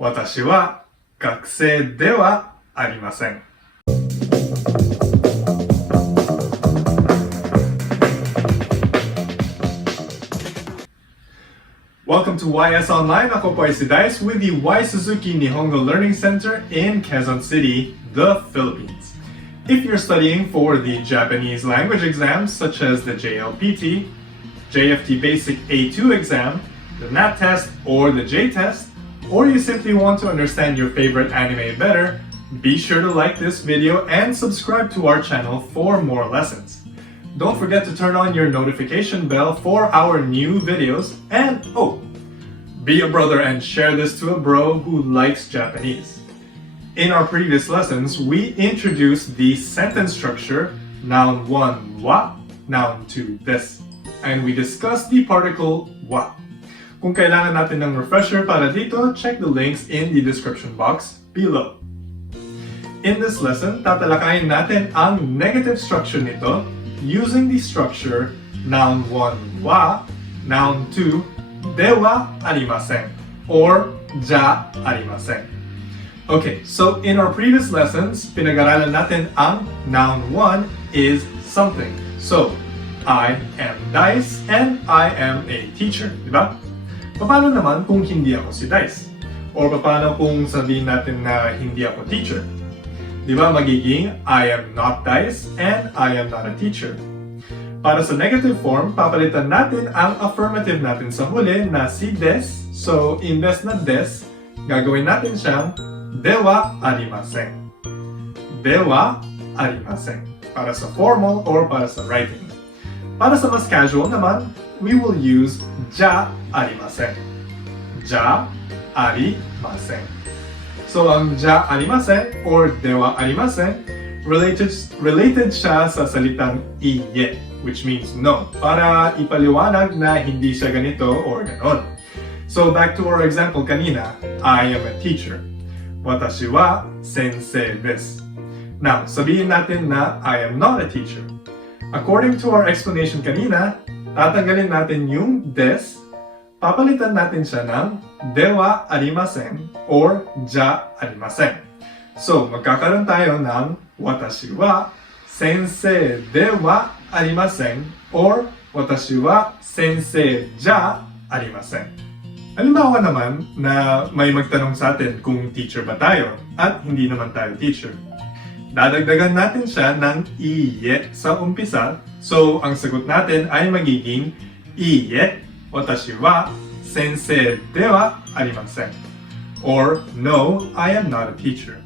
私は学生ではありません。Welcome to YS Online. Ako po ay si Dice with the Y Suzuki Nihongo Learning Center in Quezon City, the Philippines. If you're studying for the Japanese language exams such as the JLPT, JFT Basic A2 exam, the NAT-Test or the J-Test, or you simply want to understand your favorite anime better, be sure to like this video and subscribe to our channel for more lessons. Don't forget to turn on your notification bell for our new videos, and be a brother and share this to a bro who likes Japanese. In our previous lessons, we introduced the sentence structure Noun 1 wa, Noun 2 des, and we discussed the particle wa. Kung kailangan natin ng refresher para dito, check the links in the description box below. In this lesson, tatalakayin natin ang negative structure nito using the structure Noun 1 wa, Noun 2 de wa arimasen, or ja arimasen. Okay, so in our previous lessons, pinag-aralan natin ang Noun 1 is something. So, I am Dice and I am a teacher, di ba? Paano naman kung hindi ako si Dice? Or paano kung sabihin natin na hindi ako teacher? Di ba magiging I am not Dice and I am not a teacher? Para sa negative form, papalitan natin ang affirmative natin sa huli na si des. So, imbes na des, gagawin natin siyang dewa arimasen. Dewa arimasen. Para sa formal or para sa writing. Para sa mas casual naman, we will use ja arimasen. Ja arimasen. So, ang ja arimasen or dewa arimasen, related siya sa salitang iye, which means no, para ipaliwanag na hindi siya ganito or ganon. So, back to our example kanina, I am a teacher. Watashi wa sensei desu. Now, sabihin natin na I am not a teacher. According to our explanation kanina, tatanggalin natin yung des, papalitan natin siya ng dewa arimasen or ja arimasen. So, magkakaroon tayo ng watashi wa sensei dewa arimasen or watashi wa sensei ja arimasen. Halimbawa naman na may magtanong sa atin kung teacher ba tayo at hindi naman tayo teacher. Dadagdagan natin siya ng iye sa umpisa. So, ang sagot natin ay magiging iye watashi wa sensei dewa arimasen. Or, no, I am not a teacher.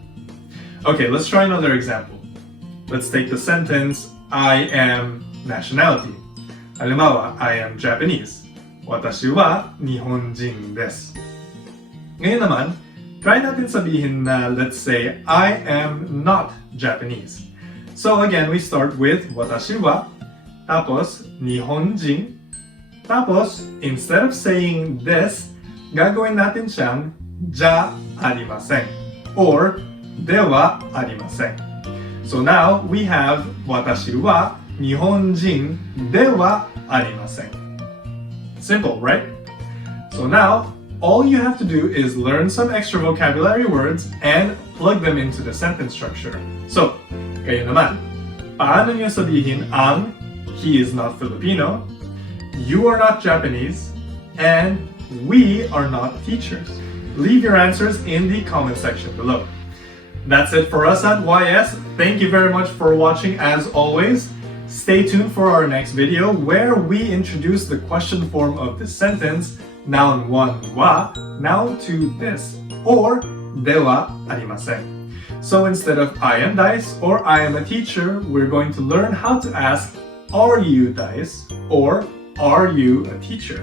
Okay, let's try another example. Let's take the sentence, I am nationality. Halimbawa, I am Japanese. Watashi wa Nihonjin desu. Ngayon naman, try natin sabihin na, let's say, I am not Japanese. So again, we start with watashi wa, tapos Nihonjin, tapos, instead of saying this, gagawin natin siyang ja arimasen or dewa arimasen. So now, we have watashi wa Nihonjin dewa arimasen. Simple, right? So now, all you have to do is learn some extra vocabulary words and plug them into the sentence structure. So, kayo naman, paano niyo sabihin ang he is not Filipino, you are not Japanese, and we are not teachers? Leave your answers in the comment section below. That's it for us at YS. Thank you very much for watching as always. Stay tuned for our next video where we introduce the question form of this sentence, Noun 1 wa, Noun 2 des, or dewa arimasen. So instead of I am Dice or I am a teacher, we're going to learn how to ask, are you Dice or are you a teacher?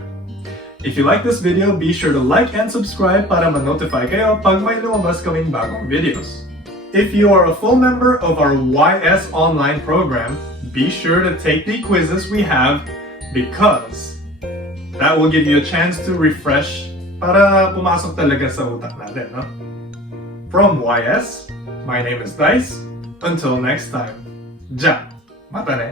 If you like this video, be sure to like and subscribe para ma-notify kayo pag may lumabas kaming bagong videos. If you are a full member of our YS Online program, be sure to take the quizzes we have because that will give you a chance to refresh para pumasok talaga sa utak natin, no? From YS, my name is Dice. Until next time, ja, mata ne!